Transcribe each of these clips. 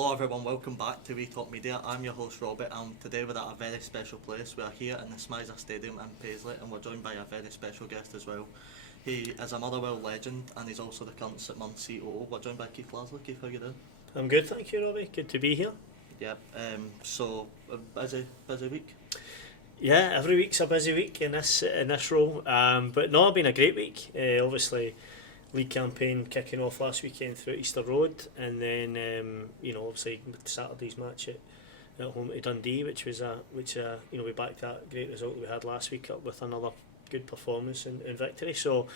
Hello everyone, welcome back to We Talk Media. I'm your host Robbie, and today we're at a very special place. We are here in the Smisa Stadium in Paisley, and we're joined by a very special guest as well. He is a Motherwell legend, and he's also the current St. COO. We're joined by Keith Lasley. Keith, how you doing? I'm good, thank you, Robbie. Good to be here. Yep. So a busy week. Yeah, every week's a busy week in this role. But no, it's been a great week. Obviously, league campaign kicking off last weekend through Easter Road, and then obviously Saturday's match at home to Dundee, which we backed that great result that we had last week up with another good performance and victory. So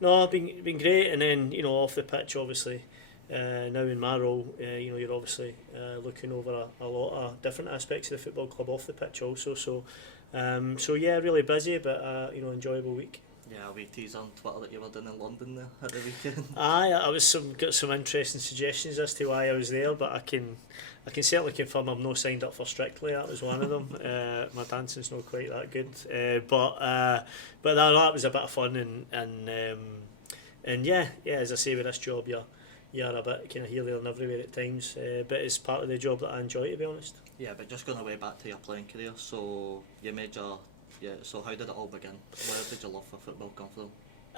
no, been great. And then off the pitch, obviously. Now in my role, you're obviously looking over a lot of different aspects of the football club off the pitch also. So yeah, really busy, but enjoyable week. Yeah, we teased on Twitter that you were doing in London there at the weekend. I got some interesting suggestions as to why I was there, but I can certainly confirm I'm not signed up for Strictly. That was one of them. My dancing's not quite that good, but that was a bit of fun and yeah, as I say with this job, you're a bit kind of here, there and everywhere at times, but it's part of the job that I enjoy, to be honest. Yeah, but just going away back to your playing career, so you made your... Yeah, so how did it all begin? Where did your love for football come from?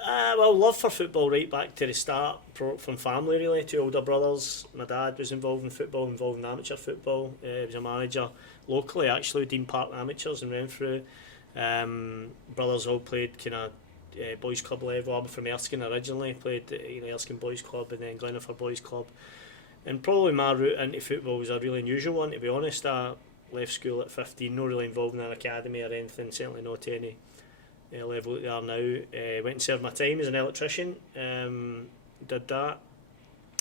Well, love for football right back to the start, from family really, two older brothers. My dad was involved in football, involved in amateur football. He was a manager locally, actually, Dean Park Amateurs in Renfrew. Brothers all played kind of boys club level. I'm from Erskine originally, played Erskine Boys Club and then Glenaford Boys Club. And probably my route into football was a really unusual one, to be honest. I left school at 15, not really involved in an academy or anything, certainly not to any level that they are now. Went and served my time as an electrician, did that,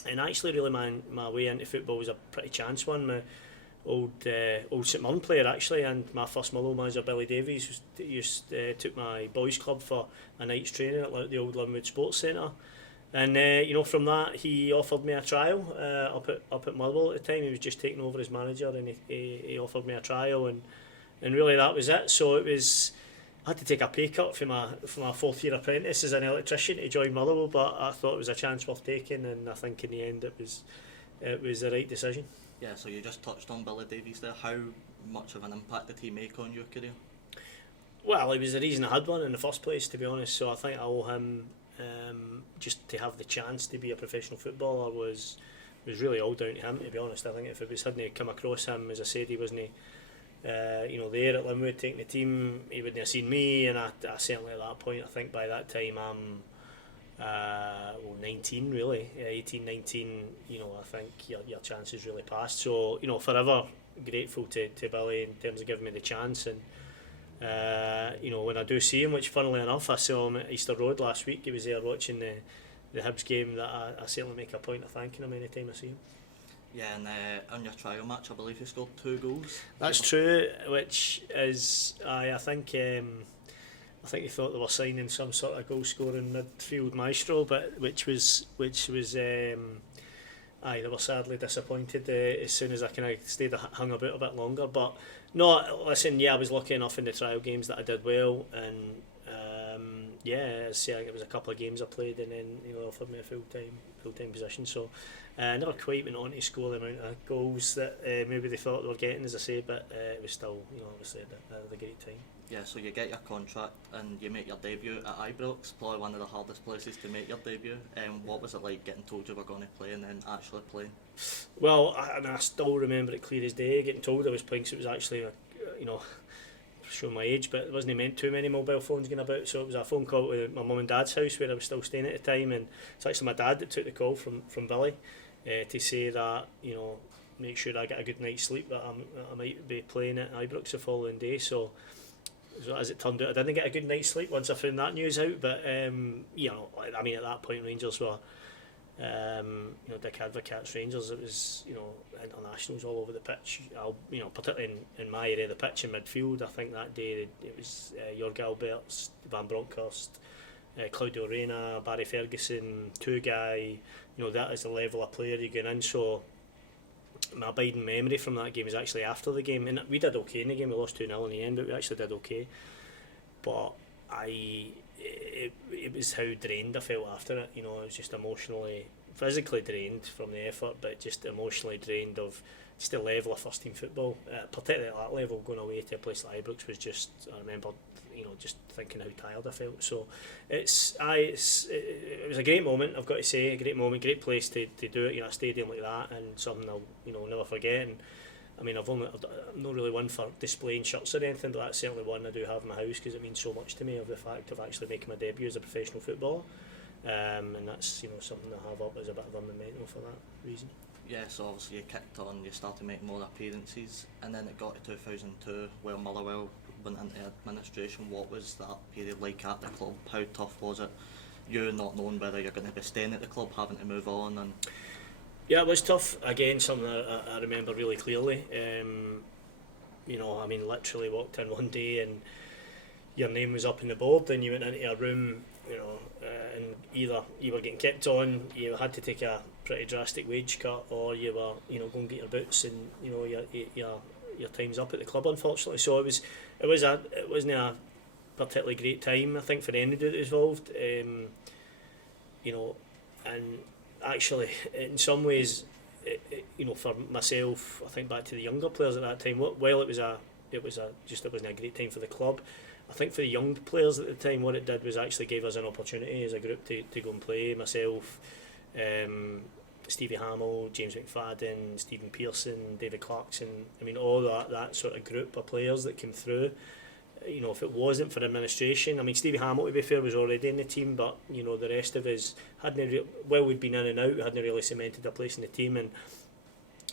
and actually really my way into football was a pretty chance one. My old St Mirren player actually, and my first Motherwell manager Billy Davies took my boys club for a night's training at the old Linwood Sports Centre. And from that he offered me a trial up at Motherwell at the time. He was just taking over as manager, and he offered me a trial, and really that was it. So I had to take a pay cut for my fourth year apprentice as an electrician to join Motherwell, but I thought it was a chance worth taking, and I think in the end it was the right decision. Yeah, so you just touched on Billy Davies there. How much of an impact did he make on your career? Well, it was the reason I had one in the first place, to be honest. So I think I owe him. Just to have the chance to be a professional footballer was really all down to him, to be honest. I think if it hadn't come across him, as I said, he wasn't there at Linwood taking the team, he wouldn't have seen me, and I certainly at that point, I think by that time I'm 19 really, 18, 19, I think your chance is really passed. So, forever grateful to Billy in terms of giving me the chance. And when I do see him, which funnily enough I saw him at Easter Road last week, he was there watching the Hibs game, that I certainly make a point of thanking him any time I see him. Yeah, and on your trial match I believe you scored 2 goals. That's true, which is I think they thought they were signing some sort of goal scoring midfield maestro, but which was they were sadly disappointed as soon as I kind of hung about a bit longer. But no, listen, I was lucky enough in the trial games that I did well, and I think it was a couple of games I played, and then offered me a full time position. So I never quite went on to score the amount of goals that maybe they thought they were getting, as I say, but it was still obviously a great time. Yeah, so you get your contract and you make your debut at Ibrox, probably one of the hardest places to make your debut. What was it like getting told you were going to play and then actually playing? Well, I still remember it clear as day, getting told I was playing, so it was actually, showing my age, but it wasn't meant too many mobile phones going about, so it was a phone call to my mum and dad's house where I was still staying at the time, and it's actually my dad that took the call from Billy to say that, make sure I get a good night's sleep, that I might be playing at Ibrox the following day. So as it turned out, I didn't get a good night's sleep once I found that news out, but at that point Rangers were Dick Advocaat's Rangers. It was internationals all over the pitch. Particularly in my area of the pitch in midfield. I think that day it was Jorg Alberts, Van Bronckhorst, Claudio Reyna, Barry Ferguson, Tugai. That is the level of player you're going in. So my abiding memory from that game is actually after the game, and we did okay in the game. We lost 2-0 in the end, but we actually did okay. But it was how drained I felt after it. I was just emotionally physically drained from the effort, but just emotionally drained of just the level of first team football, particularly at that level. Going away to a place like Ibrox was just, I remember, just thinking how tired I felt. So it was a great moment, I've got to say, a great moment, great place to do it, a stadium like that, and something I'll never forget. And I mean, I'm not really one for displaying shirts or anything, but that's certainly one I do have in my house because it means so much to me, of the fact of actually making my debut as a professional footballer. And that's something I have up as a bit of a memento for that reason. Yeah, so obviously you kicked on, you started making more appearances, and then it got to 2002 where Motherwell went into administration. What was that period like at the club? How tough was it? You not knowing whether you're going to be staying at the club, having to move on, and yeah, it was tough. Again, something I remember really clearly. I mean, literally walked in one day and your name was up on the board, and you went into a room, and either you were getting kept on, you had to take a pretty drastic wage cut, or you were, go and get your boots, and your time's up at the club, unfortunately. So it wasn't a particularly great time, I think, for anybody that was involved. And actually, in some ways, for myself, I think back to the younger players at that time. While it wasn't a great time for the club, I think for the young players at the time, what it did was actually gave us an opportunity as a group to go and play. Myself, Stevie Hamill, James McFadden, Stephen Pearson, David Clarkson. I mean, all that sort of group of players that came through. If it wasn't for administration, I mean, Stevie Hamill, to be fair, was already in the team, but the rest of us we'd been in and out, hadn't really cemented a place in the team, and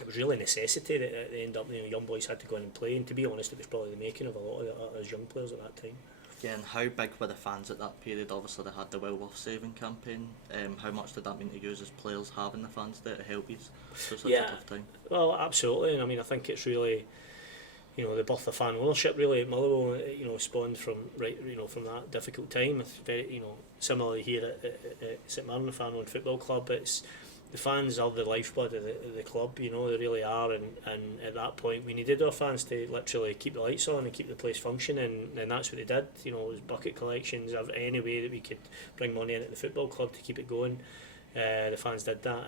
it was really a necessity that at the end up, young boys had to go in and play. And to be honest, it was probably the making of a lot of us young players at that time. yeah, and how big were the fans at that period? Obviously, they had the Well Worth Saving campaign. How much did that mean to you as players, having the fans there to help you through such a tough time? Well, absolutely. And I mean, I think it's really, the birth of fan ownership really at Motherwell, spawned from from that difficult time. It's very, similarly here at St Mirren, the fan-owned football club, it's the fans are the lifeblood of the club. They really are, and at that point we needed our fans to literally keep the lights on and keep the place functioning, and that's what they did. It was bucket collections of any way that we could bring money into the football club to keep it going. The fans did that,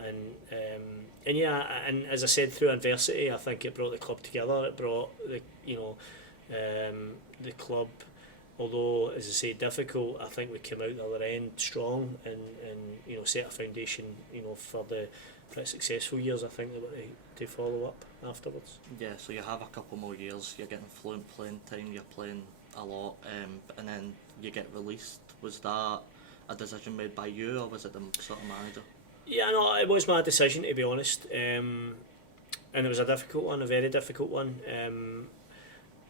and as I said, through adversity, I think it brought the club together. It brought the club, although as I say difficult, I think we came out the other end strong and set a foundation for the pretty successful years I think that were to follow up afterwards. Yeah, so you have a couple more years, you're getting fluent playing time, you're playing a lot, and then you get released. Was that a decision made by you, or was it the sort of manager? Yeah, no, it was my decision, to be honest, and it was a difficult one, a very difficult one,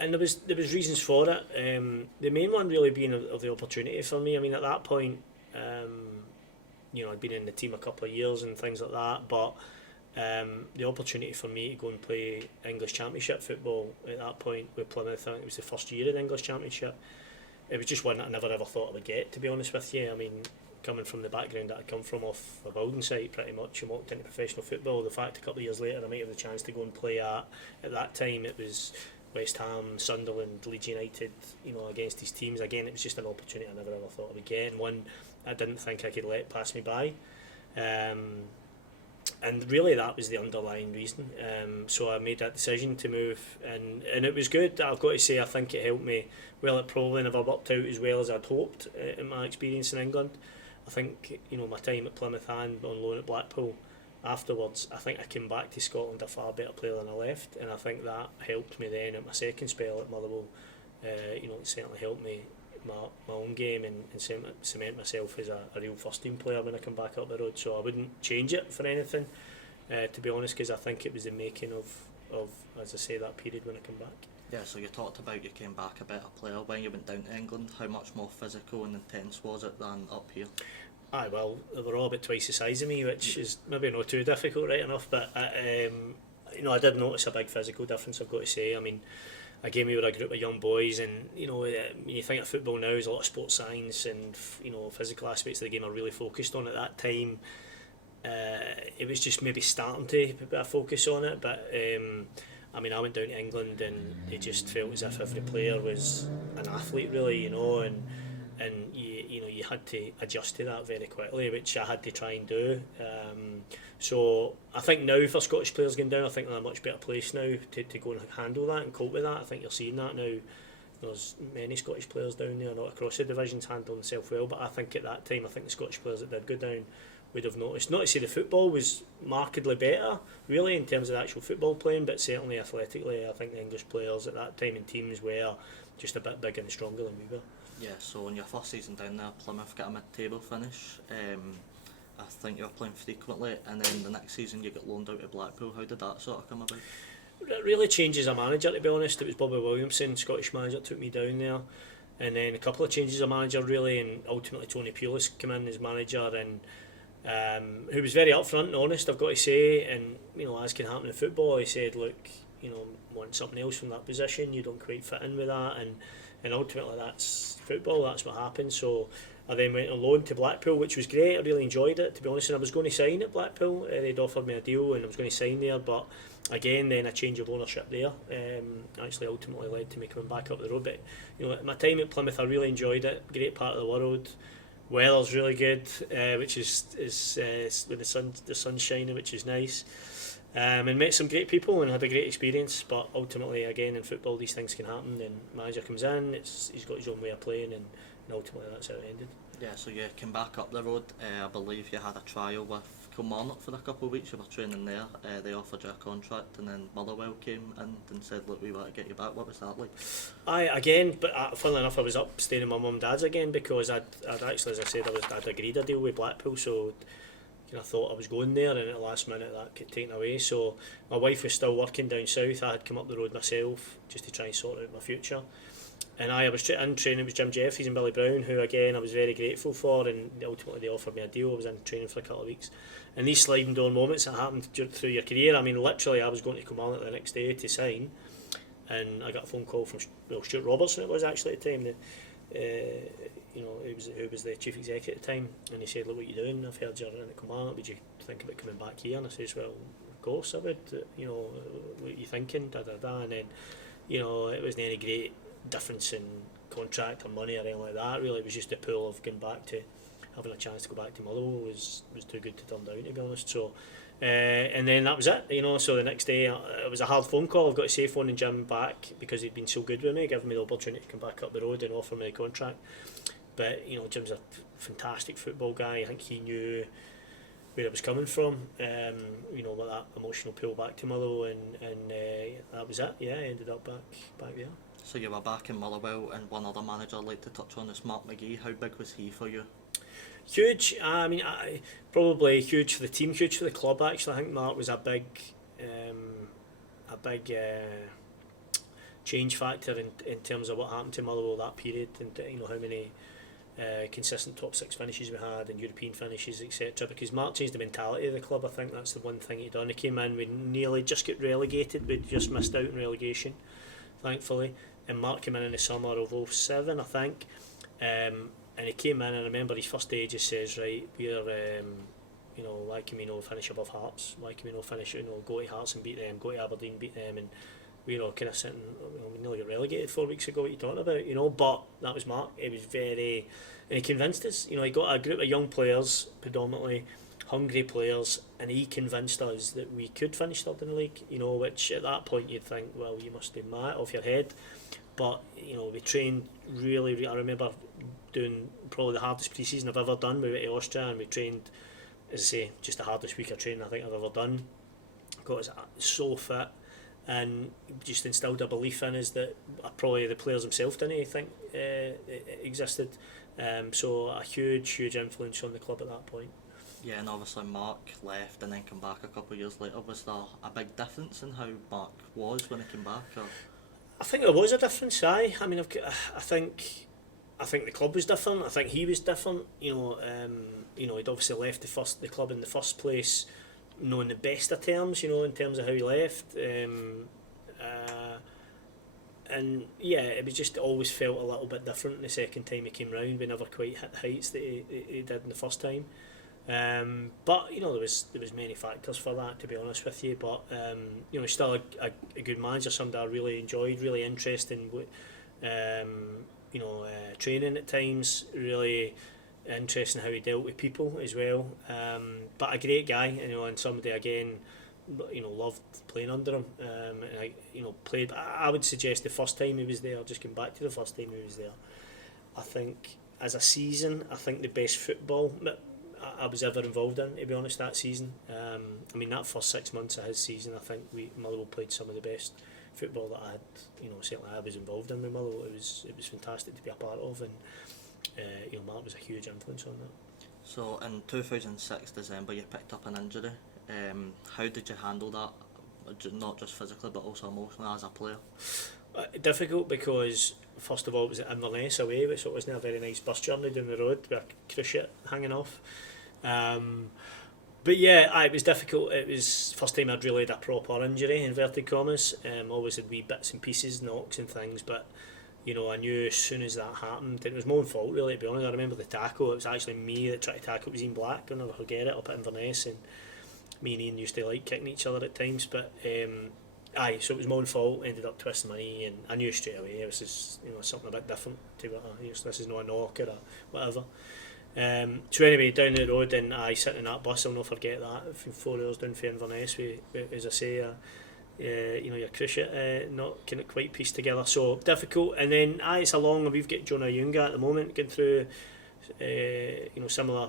and there was reasons for it. The main one really being of the opportunity for me. I mean, at that point, I'd been in the team a couple of years and things like that, but the opportunity for me to go and play English Championship football at that point with Plymouth, I think it was the first year of the English Championship. It was just one that I never ever thought I would get, to be honest with you. I mean, coming from the background that I come from, off a building site pretty much, and walked into professional football, the fact a couple of years later I might have the chance to go and play at that time it was West Ham, Sunderland, Leeds United, against these teams. Again, it was just an opportunity I never ever thought I would get, and one I didn't think I could let pass me by. And really that was the underlying reason. So I made that decision to move, and it was good. I've got to say, I think it helped me. Well, it probably never worked out as well as I'd hoped in my experience in England. I think my time at Plymouth and on loan at Blackpool afterwards, I think I came back to Scotland a far better player than I left, and I think that helped me then at my second spell at Motherwell. It certainly helped me my own game and cement myself as a real first team player when I come back up the road. So I wouldn't change it for anything, to be honest, because I think it was the making of, as I say, that period when I come back. Yeah, so you talked about you came back a better player when you went down to England. How much more physical and intense was it than up here? Aye, well, they were all about twice the size of me, which is maybe not too difficult, right enough, but I did notice a big physical difference, I've got to say. I mean, again, we were a group of young boys, and when you think of football now, there's a lot of sports science and physical aspects of the game are really focused on at that time. It was just maybe starting to put a bit of focus on it, but I went down to England and it just felt as if every player was an athlete, really, and and you had to adjust to that very quickly, which I had to try and do. So I think now for Scottish players going down, I think they're in a much better place now to go and handle that and cope with that. I think you're seeing that now. There's many Scottish players down there, not across the divisions, handling themselves well, but I think at that time, I think the Scottish players that did go down would have noticed. Not to say the football was markedly better, really, in terms of the actual football playing, but certainly athletically, I think the English players at that time in teams were just a bit bigger and stronger than we were. Yeah, so in your first season down there, Plymouth got a mid-table finish. I think you were playing frequently, and then the next season you got loaned out to Blackpool. How did that sort of come about? It really changes a manager, to be honest. It was Bobby Williamson, Scottish manager, took me down there, and then a couple of changes of manager really, and ultimately Tony Pulis came in as manager, and who was very upfront and honest, I've got to say, and as can happen in football, he said, look, want something else from that position, you don't quite fit in with that, and ultimately that's football, that's what happened. So I then went on loan to Blackpool, which was great. I really enjoyed it, to be honest, and I was going to sign at Blackpool. They'd offered me a deal and I was going to sign there, but again then a change of ownership there actually ultimately led to me coming back up the road. But my time at Plymouth, I really enjoyed it. Great part of the world, weather's really good, which is with the sun shining, which is nice. And met some great people and had a great experience, but ultimately again in football these things can happen, and manager comes in, he's got his own way of playing, and ultimately that's how it ended. Yeah, so you came back up the road. I believe you had a trial with Kilmarnock for a couple of weeks. You were training there. They offered you a contract, and then Motherwell came in and said, look, we want to get you back. What was that like? But funnily enough, I was up staying in my mum and dad's again, because I'd actually, as I said, I'd agreed a deal with Blackpool, so I thought I was going there, and at the last minute that got taken away. So my wife was still working down south. I had come up the road myself just to try and sort out my future, and I was in training with Jim Jeffries and Billy Brown, who again I was very grateful for, and ultimately they offered me a deal. I was in training for a couple of weeks, and these sliding door moments that happened through your career, I mean literally I was going to Kilmarnock the next day to sign, and I got a phone call from Stuart Robertson, it was actually at the time, who was the chief executive at the time, and he said, look, what are you doing? I've heard you're in at Kilmarnock, would you think about coming back here? And I says, well, of course I would, what are you thinking, and then, it wasn't any great difference in contract or money or anything like that, really. It was just the pull of going back to, having a chance to go back to Motherwell was too good to turn down, to be honest. So and then that was it, so the next day it was a hard phone call, I've got to say, phoning Jim back, because he'd been so good with me, giving me the opportunity to come back up the road and offer me a contract. But Jim's a fantastic football guy. I think he knew where it was coming from, with that emotional pull back to Motherwell, and that was it. Yeah, I ended up back there. So you were back in Motherwell, and one other manager I'd like to touch on is Mark McGee. How big was he for you? Huge. Probably huge for the team, huge for the club. Actually, I think Mark was a big change factor in terms of what happened to Motherwell that period, and how many consistent top six finishes we had and European finishes, etc. Because Mark changed the mentality of the club. I think that's the one thing he done. He came in, we nearly just got relegated. We just missed out on relegation, thankfully. And Mark came in the summer of 2007, I think. And he came in, and I remember his first day just says, right, we're, why can we not finish above Hearts? Why can we not finish, go to Hearts and beat them, go to Aberdeen, beat them, and we're all kind of sitting, we nearly got relegated 4 weeks ago, what are you talking about, but that was Mark. He was very, and he convinced us, he got a group of young players, predominantly hungry players, and he convinced us that we could finish third in the league, which at that point you'd think, well, you must be mad off your head. But we trained really, I remember doing probably the hardest pre-season I've ever done. We went to Austria and we trained, as I say, just the hardest week of training I think I've ever done. Got us so fit, and just instilled a belief in us that probably the players themselves didn't think it existed. So a huge influence on the club at that point. Yeah, and obviously Mark left and then came back a couple of years later. Was there a big difference in how Mark was when he came back? Or? I think there was a difference. I mean, I think the club was different. I think he was different. He'd obviously left the club in the first place, knowing the best of terms. In terms of how he left. And yeah, it was just always felt a little bit different the second time he came round. We never quite hit the heights that he did in the first time. But there was many factors for that, to be honest with you. But he's still a good manager, somebody I really enjoyed, really interesting. training at times. Really interesting how he dealt with people as well. But a great guy, and somebody again, loved playing under him. And played. I would suggest the first time he was there. Just going back to the first time he was there. I think as a season, I think the best football I was ever involved in, to be honest, that season. That first 6 months of his season, I think Motherwell played some of the best football that I had. Certainly I was involved in with Motherwell. It was fantastic to be a part of, and Mark was a huge influence on that. So in 2006 December, you picked up an injury. How did you handle that? Not just physically, but also emotionally as a player. Difficult because first of all it was at Inverness away, so it wasn't a very nice bus journey down the road with a cruciate hanging off. But yeah, it was difficult. It was first time I'd really had a proper injury, inverted commas. Always had wee bits and pieces, knocks and things, but I knew as soon as that happened, it was my own fault really, to be honest. I remember the tackle, it was actually me that tried to tackle Ian Black, I'll never forget it, up at Inverness, and me and Ian used to like kicking each other at times, but so it was my own fault, ended up twisting my knee, and I knew straight away it was just, something a bit different to this is not a knock or a whatever. So anyway, down the road, and I sitting in that bus, I'll not forget that, from 4 hours down for Inverness, as I say, your cruciate not kind of quite pieced together, so difficult. And then it's a long, we've got Jonah Yunga at the moment going through similar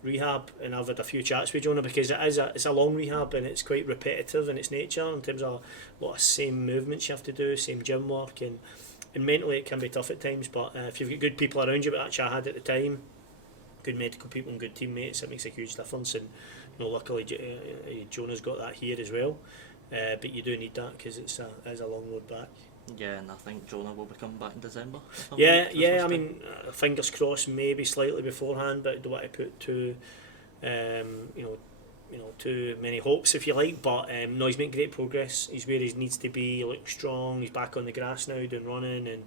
rehab, and I've had a few chats with Jonah because it's a long rehab and it's quite repetitive in its nature in terms of a lot of same movements you have to do, same gym work, and mentally it can be tough at times, but if you've got good people around you, but actually I had at the time good medical people and good teammates, it makes a huge difference. And luckily Jonah's got that here as well, but you do need that because it's a long road back. Yeah, and I think Jonah will be coming back in December. Fingers crossed, maybe slightly beforehand, but I don't want to put too many hopes, if you like. But he's making great progress. He's where he needs to be. He looks strong. He's back on the grass now, doing running and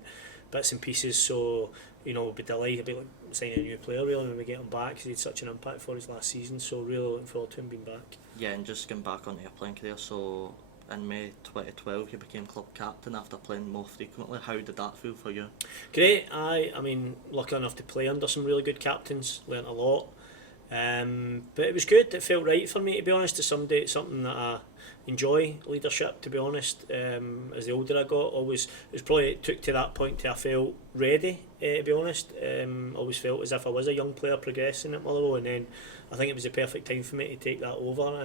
bits and pieces. So we'll be delighted. It'll be like signing a new player really when we get him back, because he had such an impact for his last season. So really looking forward to him being back. Yeah, and just getting back onto your playing career. So in May 2012 you became club captain after playing more frequently. How did that feel for you? Great. Lucky enough to play under some really good captains, learnt a lot, but it was good. It felt right for me, to be honest. It's something that I enjoy, leadership, to be honest. As the older I got, it took to that point till I felt ready, to be honest. Always felt as if I was a young player progressing at Motherwell, and then I think it was the perfect time for me to take that over,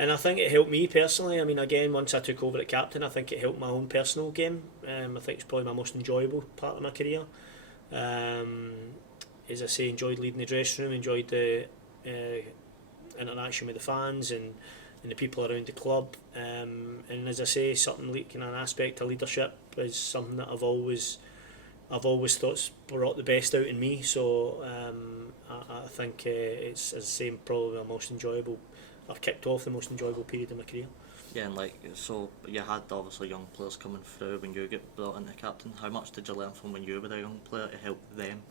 and I think it helped me personally. Again, once I took over at captain, I think it helped my own personal game. I think it's probably my most enjoyable part of my career. As I say, enjoyed leading the dressing room, enjoyed the interaction with the fans and the people around the club. And as I say, something like an aspect of leadership is something that I've always thought's brought the best out in me. So I think it's, as I say, probably my most enjoyable. I've kicked off the most enjoyable period of my career. Yeah, and so you had obviously young players coming through when you get brought in the captain. How much did you learn from when you were a young player to help them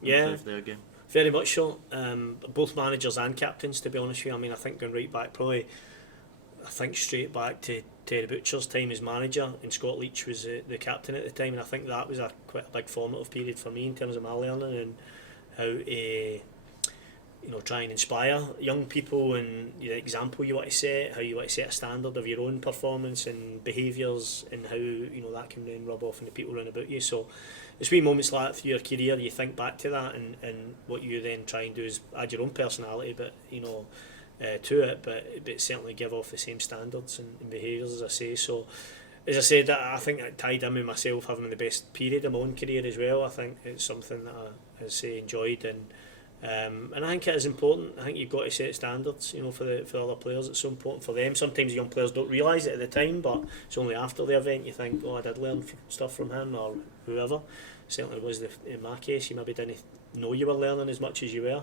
improve their game? Very much so. Both managers and captains, to be honest with you. I think going right back, straight back to Terry Butcher's time as manager, and Scott Leach was the captain at the time, and I think that was quite a big formative period for me in terms of my learning and how to try and inspire young people, and the example you want to set, how you want to set a standard of your own performance and behaviours, and how that can then rub off on the people around about you. So it's wee moments like that through your career, you think back to that, and what you then try and do is add your own personality, but to it, but certainly give off the same standards and behaviours, as I say. So as I said, I think it tied in with myself having the best period of my own career as well. I think it's something that I enjoyed, and I think it is important. I think you've got to set standards, for other players. It's so important for them. Sometimes young players don't realise it at the time, but it's only after the event you think, I did learn stuff from him or whoever. Certainly was in my case. You maybe didn't know you were learning as much as you were,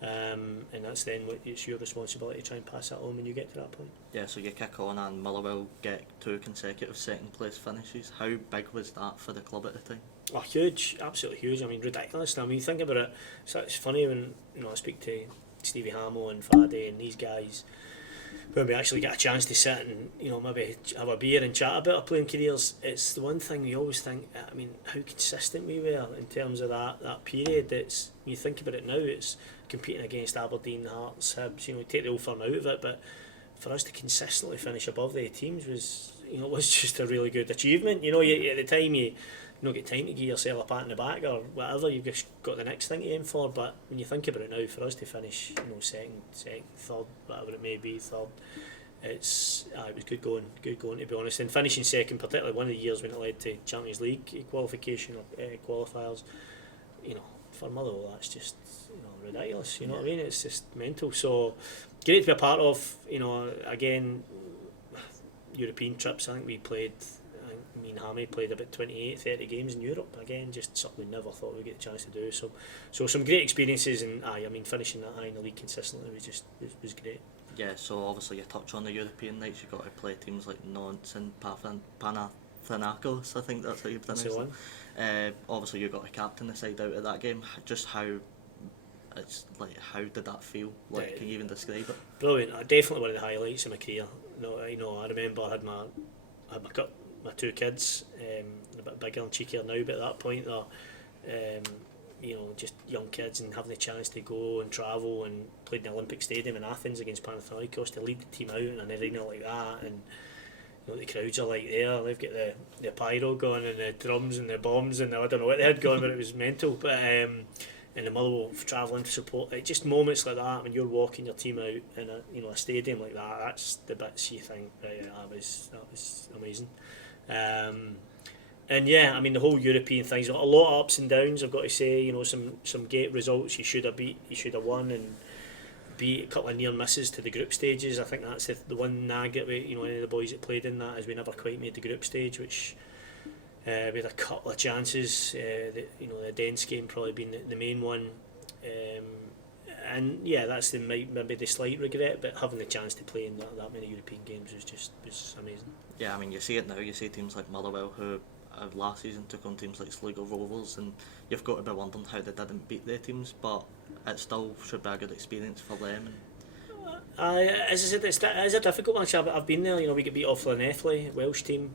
and that's then it's your responsibility to try and pass that on when you get to that point. Yeah, so you kick on and Motherwell get 2 consecutive second place finishes. How big was that for the club at the time? Oh, huge, absolutely huge. Ridiculous. Think about it. It's funny when I speak to Stevie Hamill and Faddy and these guys. when we actually get a chance to sit and maybe have a beer and chat about our playing careers, it's the one thing we always think. I mean, how consistent we were in terms of that period. It's, when you think about it now, it's competing against Aberdeen, Hearts, Hibs. Take the old firm out of it, but for us to consistently finish above the teams was just a really good achievement. At the time you don't get time to give yourself a pat on the back or whatever. You've just got the next thing to aim for. But when you think about it now, for us to finish, second, third, whatever it may be, third, it was good going to be honest. And finishing second, particularly one of the years when it led to Champions League qualification or qualifiers, for Motherwell, that's just ridiculous. You know what I mean? It's just mental. So great to be a part of. Again, European trips. I think we played. Me and Hammy played about 28-30 games in Europe. Again, just something we never thought we'd get the chance to do. So some great experiences, and finishing that high in the league consistently was great. Yeah, so obviously you touch on the European nights. You got to play teams like Nantes and Panathinaikos. I think that's how you pronounce it. Obviously you got to captain the side out of that game. Just how did that feel? Can you even describe it? Brilliant. Definitely one of the highlights of my career. I remember I had my two kids, a bit bigger and cheekier now, but at that point they're just young kids, and having the chance to go and travel and play in the Olympic Stadium in Athens against Panathinaikos, to lead the team out in an arena like that, and the crowds are like there, they've got the pyro going and the drums and the bombs, and I don't know what they had going, but it was mental. But and the Motherwell travelling to support, just moments like that when you're walking your team out in a stadium like that, that's the bits you think, right, that was amazing. And yeah, I mean, the whole European thing's got a lot of ups and downs, I've got to say. Some great results you should have beat, you should have won, and beat a couple of near misses to the group stages. I think that's the one nag that any of the boys that played in that, is we never quite made the group stage, which we had a couple of chances. The Dens game probably being the main one. And yeah, that's maybe the slight regret, but having the chance to play in that many European games was amazing. Yeah, I mean, you see it now. You see teams like Motherwell, who last season took on teams like Sligo Rovers, and you've got to be wondering how they didn't beat their teams, but it still should be a good experience for them. As I said, it's a difficult one. I've been there. We get beat off Lasley, Welsh team.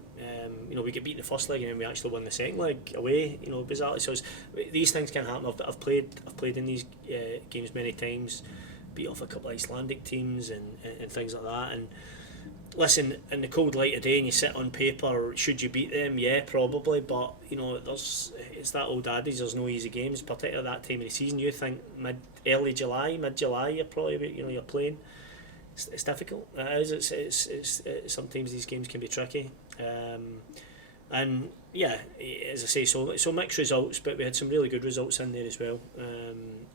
We get beat in the first leg, and then we actually won the second leg away. Bizarrely. So these things can happen. I've played in these games many times, beat off a couple of Icelandic teams and things like that. And listen, in the cold light of day, and you sit on paper, should you beat them? Yeah, probably. But it's that old adage. There's no easy games, particularly that time of the season. You think mid July, you're probably you're playing. It's difficult. It is. It's sometimes these games can be tricky. And yeah, as I say, so mixed results, but we had some really good results in there as well.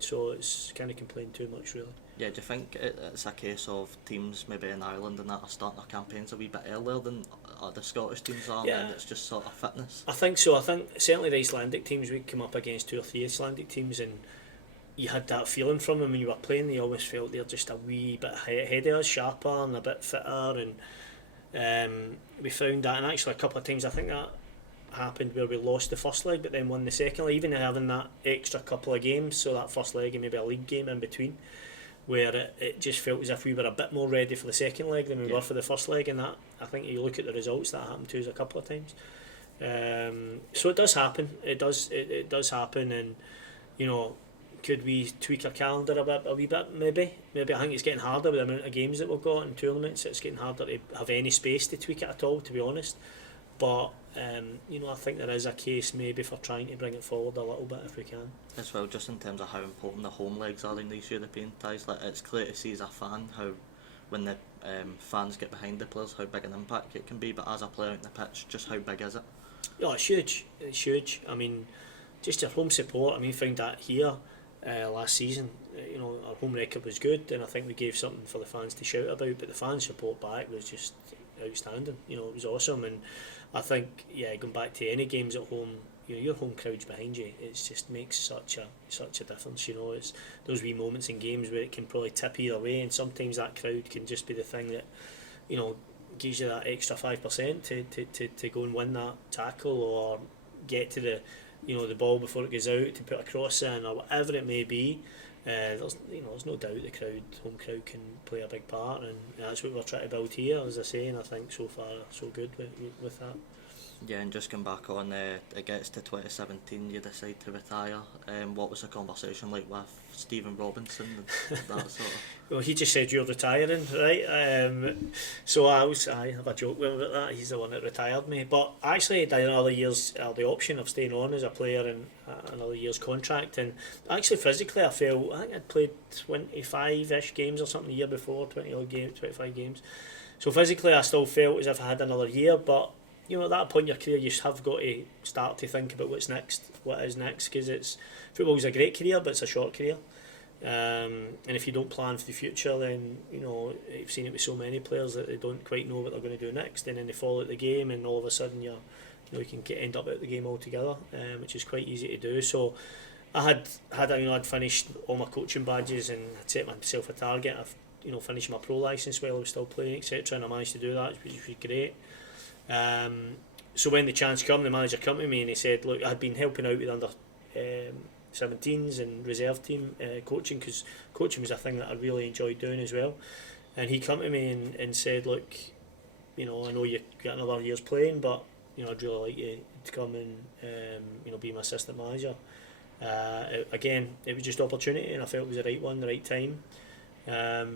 So it's kind of complain too much, really. Yeah, do you think it's a case of teams maybe in Ireland and that are starting their campaigns a wee bit earlier than the Scottish teams are, and it's just sort of fitness? I think so. I think certainly the Icelandic teams, we'd come up against 2 or 3 Icelandic teams, and you had that feeling from them when you were playing. You always felt they're just a wee bit ahead of us, sharper and a bit fitter, and we found that. And actually a couple of times I think that happened where we lost the first leg but then won the second leg, even having that extra couple of games, so that first leg and maybe a league game in between, where it just felt as if we were a bit more ready for the second leg than we were for the first leg. And that, I think you look at the results, that happened to us a couple of times. So it does happen. It does happen, and could we tweak our calendar a wee bit? Maybe. I think it's getting harder with the amount of games that we've got in tournaments. It's getting harder to have any space to tweak it at all, to be honest. But I think there is a case maybe for trying to bring it forward a little bit if we can. As well, just in terms of how important the home legs are in these European ties, it's clear to see as a fan how, when the fans get behind the players, how big an impact it can be. But as a player on the pitch, just how big is it? Yeah, it's huge. It's huge. I mean, just your home support. I mean, found that here. Last season, our home record was good, and I think we gave something for the fans to shout about. But the fan support back was just outstanding. It was awesome, and I think going back to any games at home, your home crowd's behind you. It just makes such a difference. It's those wee moments in games where it can probably tip either way, and sometimes that crowd can just be the thing that gives you that extra 5% to go and win that tackle, or get to the ball before it goes out to put a cross in, or whatever it may be. There's no doubt home crowd can play a big part, and that's what we're trying to build here, as I say, and I think so far so good with that. Yeah, and just going back on, it gets to 2017, you decide to retire. What was the conversation like with Stephen Robinson and that sort of? Well, he just said you're retiring, right? So I have a joke with him about that. He's the one that retired me. But actually, I had another year's the option of staying on as a player and another year's contract. And actually, physically, I think I'd played 25-ish games or something the year before, 20 games, 25 games. So physically, I still felt as if I had another year, but at that point in your career, you have got to start to think about what is next, because football's a great career, but it's a short career. And if you don't plan for the future, then you've seen it with so many players that they don't quite know what they're going to do next, and then they fall out the game, and all of a sudden you can end up out the game altogether, which is quite easy to do. So I'd finished all my coaching badges and I'd set myself a target of finishing my pro licence while I was still playing, etc. And I managed to do that, which was great. So when the chance came, the manager came to me and he said, look, I'd been helping out with under 17s and reserve team coaching, because coaching was a thing that I really enjoyed doing as well. And he came to me and said, look, I know you got another year's playing, but I'd really like you to come and be my assistant manager. Again, it was just opportunity, and I felt it was the right one, the right time. I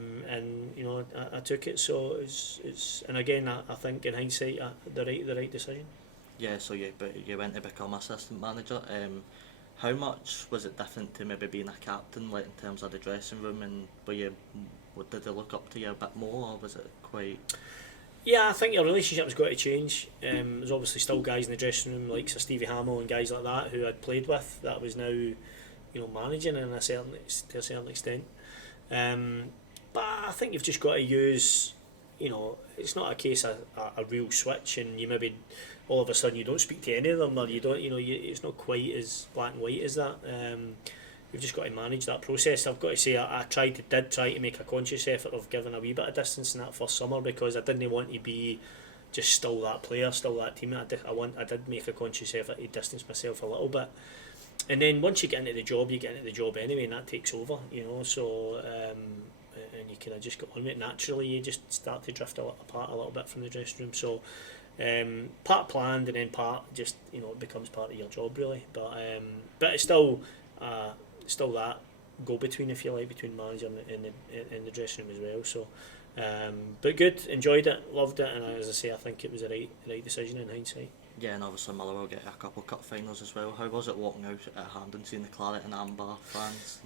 took it, so it's and again I think in hindsight the right decision. Yeah, so you went to become assistant manager. How much was it different to maybe being a captain, like in terms of the dressing room, and did they look up to you a bit more, or was it quite? Yeah, I think your relationship's got to change. There's obviously still guys in the dressing room like Sir Stevie Hamill and guys like that who I'd played with that was now managing to a certain extent. But I think you've just got to use, it's not a case of a real switch and you maybe all of a sudden you don't speak to any of them, or you don't, it's not quite as black and white as that. You've just got to manage that process. I've got to say I did try to make a conscious effort of giving a wee bit of distance in that first summer, because I didn't want to be just still that player, still that teammate. I did make a conscious effort to distance myself a little bit. And then once you get into the job, you get into the job anyway, and that takes over, so and you kind of just get on with it naturally. You just start to drift apart a little bit from the dressing room. So part planned, and then part just it becomes part of your job really. But it's still that go between, if you like, between manager and the dressing room as well. So but good, enjoyed it, loved it, and as I say, I think it was the right decision in hindsight. Yeah, and obviously Motherwell get a couple of cup finals as well. How was it walking out at Hampden, seeing the claret and amber fans?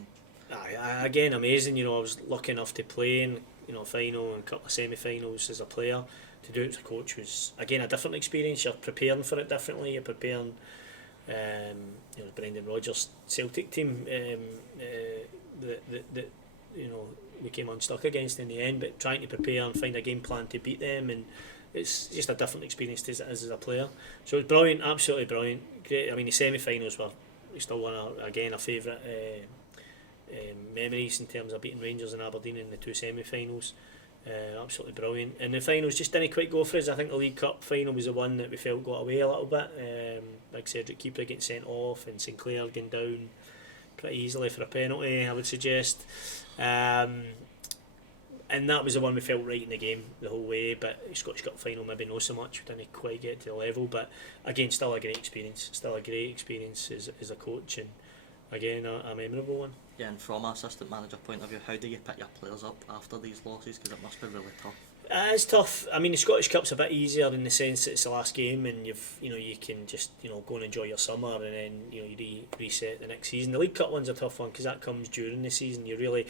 Again, amazing. I was lucky enough to play in final and a couple of semi-finals as a player. To do it as a coach was again a different experience. You're preparing for it differently. You're preparing. Brendan Rodgers' Celtic team that we came unstuck against in the end, but trying to prepare and find a game plan to beat them, and it's just a different experience as a player. So it was brilliant, absolutely brilliant, great. I mean, the semi-finals were still one of favourite memories in terms of beating Rangers and Aberdeen in the two semi-finals. Absolutely brilliant. And the finals just didn't quite go for us. I think the League Cup final was the one that we felt got away a little bit. Big Cedric Keeper getting sent off and Sinclair going down pretty easily for a penalty, I would suggest. And that was the one we felt right in the game the whole way, but Scottish Cup final maybe not so much. We didn't quite get to the level, but again, still a great experience. As a coach, and again a memorable one. Yeah, and from an assistant manager point of view, how do you pick your players up after these losses? Because it must be really tough. It's tough. I mean, the Scottish Cup's a bit easier in the sense that it's the last game, and you can just go and enjoy your summer, and then you reset the next season. The League Cup one's a tough one because that comes during the season. Literally,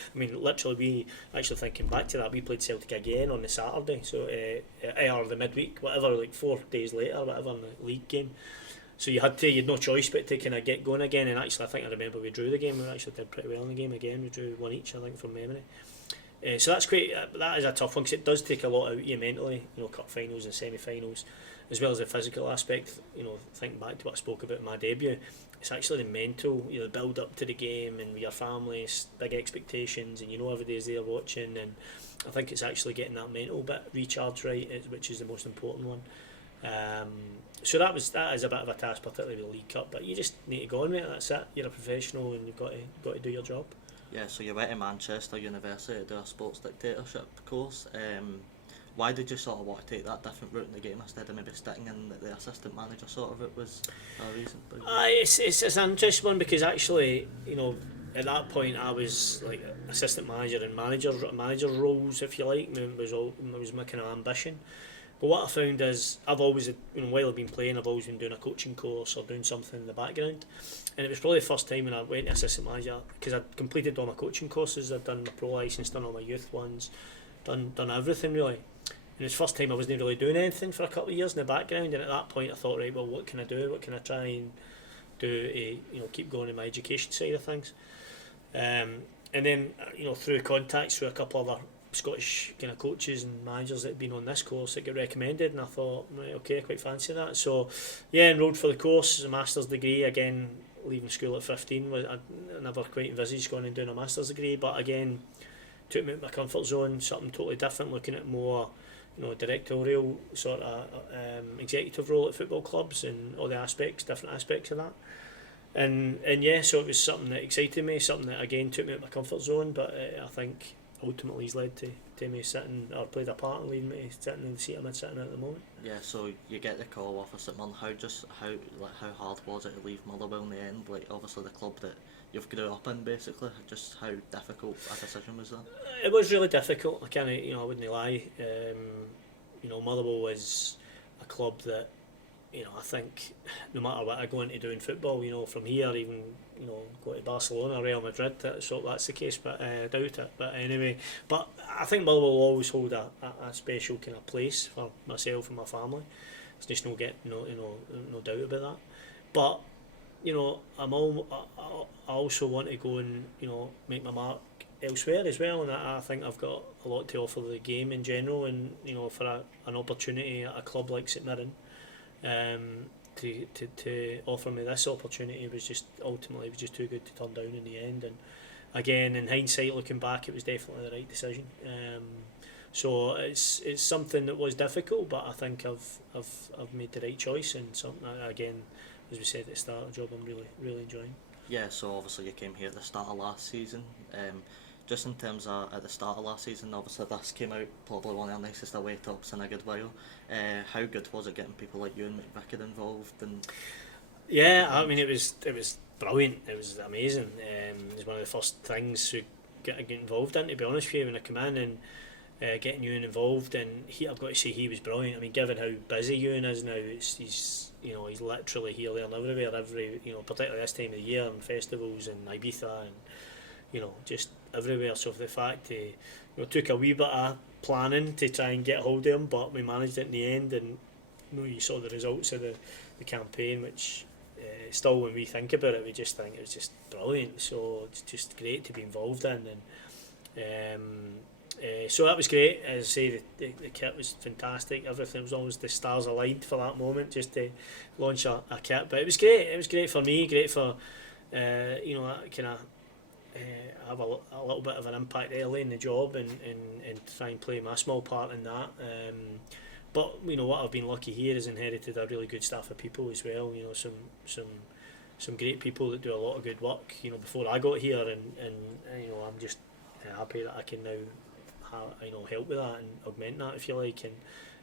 we actually thinking back to that, we played Celtic again on the Saturday, so or the midweek, whatever, like 4 days later, whatever, in the league game. So you had no choice but to kind of get going again. And actually, I think I remember we drew the game. We actually did pretty well in the game again. We drew 1 each, I think, from memory. So that's great. That is a tough one because it does take a lot out of you mentally. Cup finals and semi-finals, as well as the physical aspect. Thinking back to what I spoke about in my debut, it's actually the mental. The build up to the game and with your families, big expectations, and everybody's there watching. And I think it's actually getting that mental bit recharged right, which is the most important one. So that is a bit of a task, particularly with the League Cup. But you just need to go on with it. That's it. You're a professional, and you've got to do your job. Yeah, so you went to Manchester University to do a sports dictatorship course. Why did you sort of want to take that different route in the game instead of maybe sticking in the assistant manager sort of it was a reason? It's an interesting one because actually, at that point I was like assistant manager and manager roles, if you like. Was my kind of ambition. But what I found is I've always, while I've been playing, I've always been doing a coaching course or doing something in the background. And it was probably the first time when I went to assistant manager, because I'd completed all my coaching courses, I'd done my pro licence, done all my youth ones, done everything really. And it was the first time I wasn't really doing anything for a couple of years in the background. And at that point I thought, right, well, what can I do? What can I try and do to keep going in my education side of things? And then through contacts through a couple of other Scottish kind of coaches and managers that had been on this course that get recommended, and I thought, right, okay, I quite fancy that. So yeah, enrolled for the course, a master's degree. Again, leaving school at 15, I never quite envisaged going and doing a master's degree, but again, took me out of my comfort zone, something totally different, looking at more directorial sort of executive role at football clubs and all the different aspects of that. And yeah, so it was something that excited me, something that again took me out of my comfort zone, but I think ultimately has led to me sitting, or played a part in leading me sitting in the seat I'm sitting at the moment. Yeah, so you get the call off us at Mirren. How hard was it to leave Motherwell in the end? Like obviously the club that you've grew up in, basically. Just how difficult a decision was that? It was really difficult. I can't, I wouldn't lie. Motherwell was a club that, I think no matter what I go into doing football, from here even, go to Barcelona, Real Madrid, that's the case, but I doubt it. But anyway, but I think Motherwell will always hold a special kind of place for myself and my family. There's just no doubt about that. But I also want to go and make my mark elsewhere as well, and I think I've got a lot to offer the game in general, and for an opportunity at a club like St Mirren, to offer me this opportunity was just too good to turn down in the end. And again, in hindsight, looking back, it was definitely the right decision. So it's something that was difficult, but I think I've made the right choice, and something again, as we said at the start of the job, I'm really enjoying. Yeah, so obviously you came here at the start of last season. Just in terms of at the start of last season, obviously this came out probably one of our nicest away tops in a good while. How good was it getting people like you and McVicker involved? And yeah, I mean it was brilliant. It was amazing. It was one of the first things to get involved in, to be honest with you, when I come in, and getting Ewan involved. And I've got to say he was brilliant. I mean, given how busy Ewan is now, he's literally here, there, and everywhere. Particularly this time of the year, and festivals and Ibiza and just everywhere. So for the fact he took a wee bit of planning to try and get hold of him, but we managed it in the end. And you saw the results of the campaign, which still when we think about it, we just think it was just brilliant. So it's just great to be involved in, and so that was great. As I say, the kit was fantastic. Everything was almost the stars aligned for that moment, just to launch a kit. But it was great. It was great for me, great for kind of have a little bit of an impact early in the job, and try and play my small part in that. But what I've been lucky here is inherited a really good staff of people as well. Some great people that do a lot of good work. Before I got here, and I'm just happy that I can now help with that and augment that, if you like.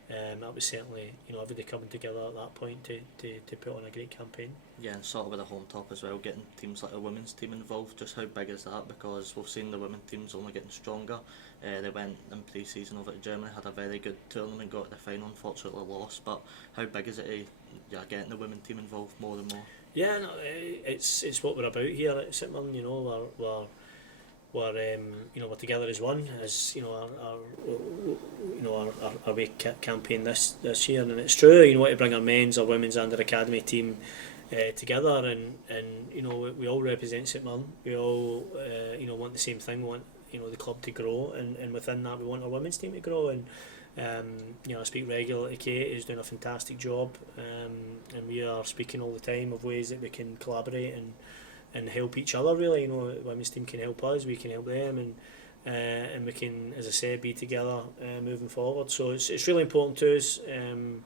And that was certainly everybody coming together at that point to put on a great campaign. Yeah, and sort of with the home top as well, getting teams like the women's team involved, just how big is that? Because we've seen the women's teams only getting stronger. They went in pre-season over to Germany, had a very good tournament, got to the final, unfortunately lost. But how big is it getting the women's team involved more and more? Yeah, no, it's what we're about here at St Mirren. We're together as one, as our away campaign this year, and it's true. To bring our men's or women's and our academy team together, and we all represent St Mirren. We all want the same thing. We want the club to grow, and within that we want our women's team to grow. And I speak regularly to Kate, who's doing a fantastic job, and we are speaking all the time of ways that we can collaborate and help each other, really. The women's team can help us, we can help them, and we can, as I said, be together moving forward. So it's really important to us, and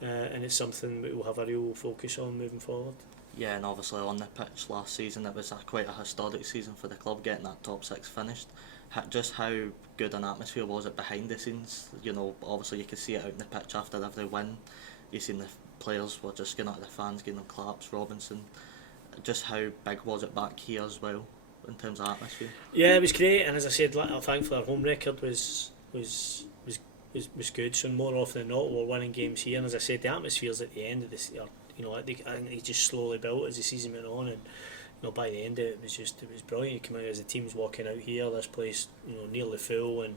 it's something that we'll have a real focus on moving forward. Yeah, and obviously on the pitch last season it was quite a historic season for the club, getting that top six finished. Just how good an atmosphere was it behind the scenes? You know, obviously you could see it out in the pitch after every win. You seen the players were just going out to the fans, giving them claps. Robinson, just how big was it back here as well in terms of atmosphere? Yeah, it was great, and as I said, thankfully our home record was good. So more often than not, we're winning games here. And as I said, the atmospheres at the end of this, you know, I think they just slowly built as the season went on, and you know, by the end of it, it was brilliant. You come out as the team's walking out here, this place, you know, nearly full, and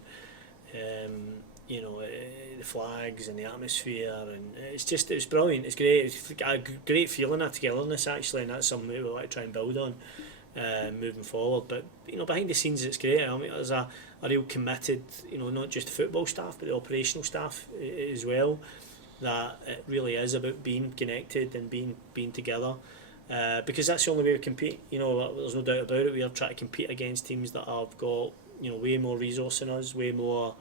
you know, the flags and the atmosphere, and it was brilliant. It's great. It's a great feeling of togetherness actually, and that's something we like to try and build on moving forward. But you know, behind the scenes, it's great. I mean, there's a real committed, you know, not just the football staff but the operational staff as well. That it really is about being connected and being together. Because that's the only way we compete. You know, there's no doubt about it. We are trying to compete against teams that have got, you know, way more resource than us, way more,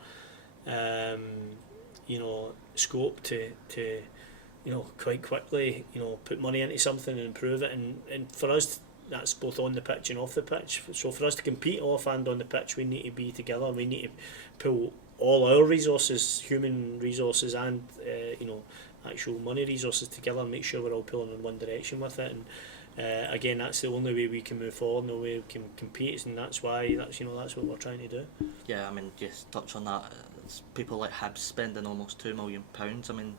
you know, scope to you know, quite quickly, you know, put money into something and improve it. And for us, that's both on the pitch and off the pitch. So for us to compete off and on the pitch, we need to be together. We need to pull all our resources, human resources and you know, actual money resources together, and make sure we're all pulling in one direction with it. And again, that's the only way we can move forward, no way we can compete, and that's why that's what we're trying to do. Yeah, I mean, just touch on that. It's people like Hibs spending almost £2 million. I mean,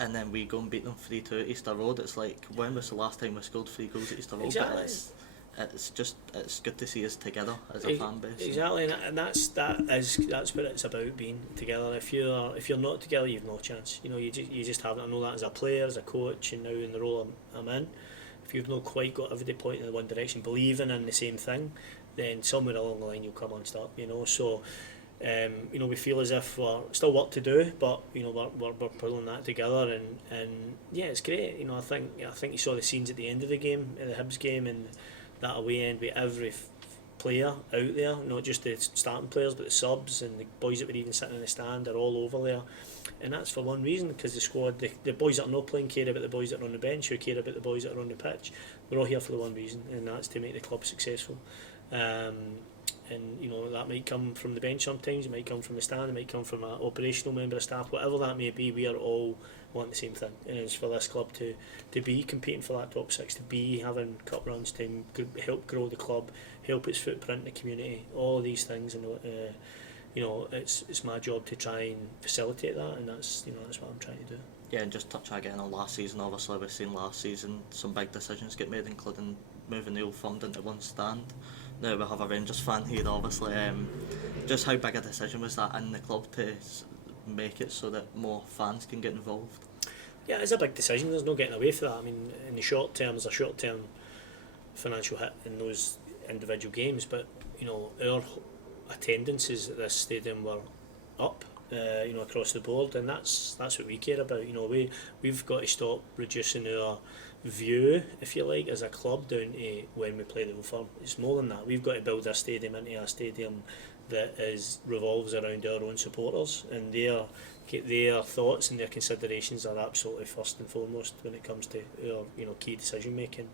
and then we go and beat them 3-2 at Easter Road. It's like, when was the last time we scored 3 goals at Easter Road? Exactly. But it's good to see us together as a fan base. Exactly, and that's what it's about, being together. If you're not together, you've no chance. You know, you just haven't. I know that as a player, as a coach, and now in the role I'm in. If you've not quite got everybody pointing in one direction, believing in the same thing, then somewhere along the line you'll come unstuck. You know, so. You know, we feel as if we're still work to do, but you know, we're pulling that together, and yeah, it's great. You know, I think you saw the scenes at the end of the game, the Hibs game, and that away end with every player out there, not just the starting players, but the subs and the boys that were even sitting in the stand are all over there. And that's for one reason, because the squad, the boys that are not playing care about the boys that are on the bench, who care about the boys that are on the pitch. We're all here for the one reason, and that's to make the club successful. And you know, that might come from the bench sometimes, it might come from the stand, it might come from an operational member of staff, whatever that may be. We are all wanting the same thing, and it's for this club to be competing for that top six, to be having cup runs, to help grow the club, help its footprint in the community, all of these things. And you know, it's my job to try and facilitate that, and that's what I'm trying to do. Yeah, and just touch again on last season. Obviously, we've seen last season some big decisions get made, including moving the Old Firm into one stand. Now we have a Rangers fan here, obviously. Just how big a decision was that in the club to make it so that more fans can get involved? Yeah, it's a big decision. There's no getting away from that. I mean, in the short term, there's a short-term financial hit in those individual games, but you know, our attendances at this stadium were up, you know, across the board, and that's what we care about. You know, we've got to stop reducing our view, if you like, as a club down to when we play the Old Firm. It's more than that. We've got to build a stadium into a stadium that revolves around our own supporters, and their thoughts and their considerations are absolutely first and foremost when it comes to our, you know, key decision making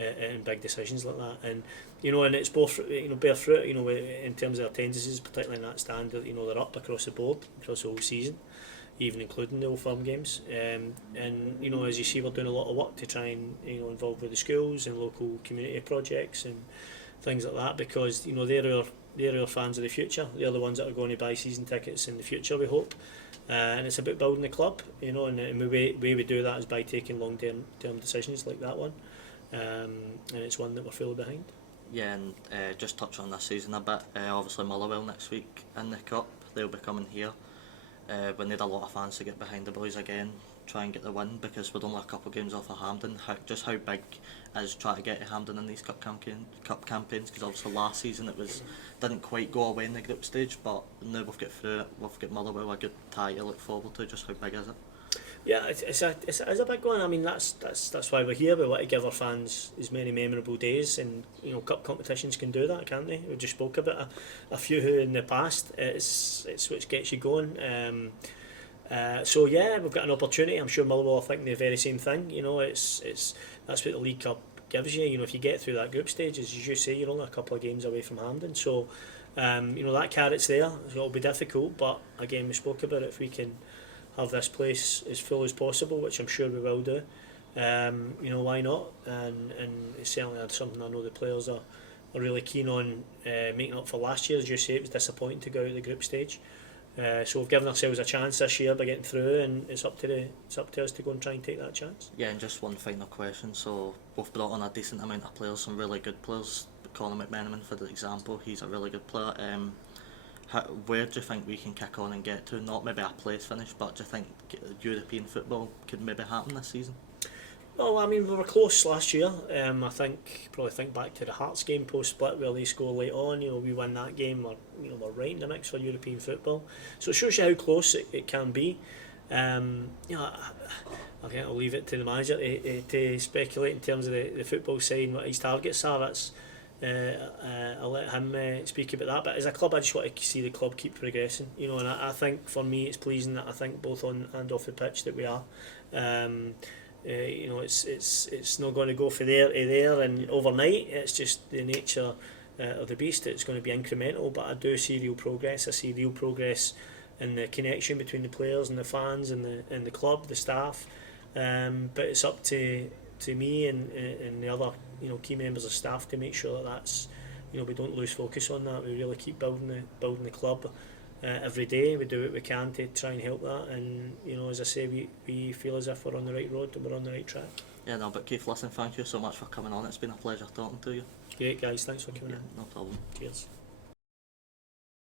and big decisions like that. And you know, and it's both, you know, bear fruit. You know, in terms of attendances, particularly in that stand, you know, they're up across the board across the whole season, even including the Old Firm games. And you know, as you see, we're doing a lot of work to try and, you know, involve with the schools and local community projects and things like that, because you know, they're our fans of the future. They're the ones that are going to buy season tickets in the future, we hope. And it's about building the club, you know, and the way we do that is by taking long-term decisions like that one. And it's one that we're fully behind. Yeah, and just touch on this season a bit. Obviously Motherwell next week in the Cup, they'll be coming here. We need a lot of fans to get behind the boys again, try and get the win, because we're only a couple of games off of Hampden. How big is trying to get to Hampden in these cup campaigns? Because obviously last season didn't quite go away in the group stage, but now we've got through it. We've got Motherwell, a good tie to look forward to. Just how big is it? Yeah, it's a big one. I mean, that's why we're here. We want to give our fans as many memorable days, and you know, cup competitions can do that, can't they? We just spoke about a few in the past. It's what gets you going. So yeah, we've got an opportunity. I'm sure Motherwell are thinking the very same thing. You know, it's that's what the League Cup gives you. You know, if you get through that group stage, as you say, you're only a couple of games away from Hampden. So, you know, that carrot's there. So it'll be difficult, but again, we spoke about it. If we can have this place as full as possible, which I'm sure we will do, you know, why not? And it's certainly something I know the players are really keen on making up for last year. As you say, it was disappointing to go out of the group stage. So we've given ourselves a chance this year by getting through, and it's up to us to go and try and take that chance. Yeah, and just one final question. So we've brought on a decent amount of players, some really good players. Conor McMenamin, for the example, he's a really good player. Where do you think we can kick on and get to? Not maybe a place finish, but do you think European football could maybe happen this season? Well, I mean, we were close last year. I think probably think back to the Hearts game post split where they score late on. You know, we win that game. We're right in the mix for European football. So it shows you how close it can be. You know, I think I'll leave it to the manager to speculate in terms of the football side and what his targets are. That's I'll let him speak about that. But as a club, I just want to see the club keep progressing. You know, and I think for me, it's pleasing that I think both on and off the pitch that we are. You know, it's not going to go from there to there and overnight. It's just the nature of the beast. It's going to be incremental, but I do see real progress. I see real progress in the connection between the players and the fans and the club, the staff. But it's up to me and the other, you know, key members of staff to make sure that that's, you know, we don't lose focus on that. We really keep building the club. Every day we do what we can to try and help that, and you know, as I say, we feel as if we're on the right road and we're on the right track. Yeah, no, but Keith, listen, thank you so much for coming on. It's been a pleasure talking to you. Great, guys, thanks for coming in. No problem. Cheers.